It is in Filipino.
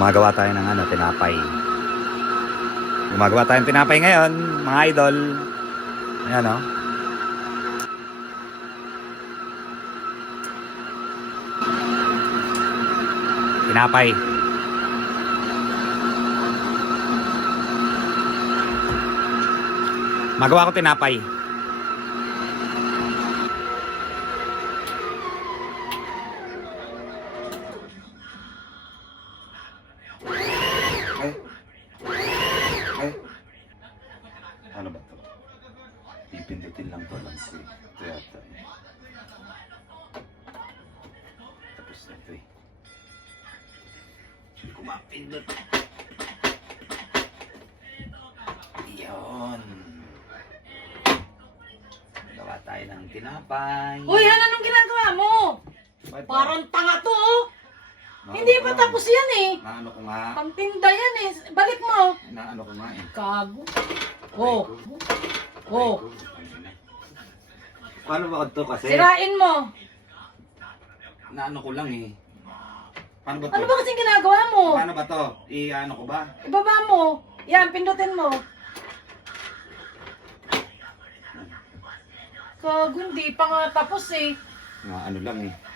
Gumagawa tayo ng tinapay. Gumagawa tayo ng tinapay ngayon, mga idol. Ayan o. Tinapay. Magawa ko tinapay. Ano ba ito? Pipindutin lang to lang si ito yata. Tapos na ito eh. Hindi ko mapindot. Iyon. Gawa tayo ng tinapay. Hoy, anong ginagawa mo? Bakit ba? Parang tanga to, oh. Naano Hindi ko pa nga. tapos yan eh. Naano ko nga. Pangtinda yan eh. Balik mo. Naano ko nga eh. Gago. Oh. Oh. Paano ba ito kasi? Sirain mo. Naano ko lang eh. Paano ba ito? Ano ba kasing ginagawa mo? Paano ba ito? I-ano ko ba? Ibaba mo. Yan, pindutin mo. Gago, hindi pa nga tapos eh. Ano lang eh.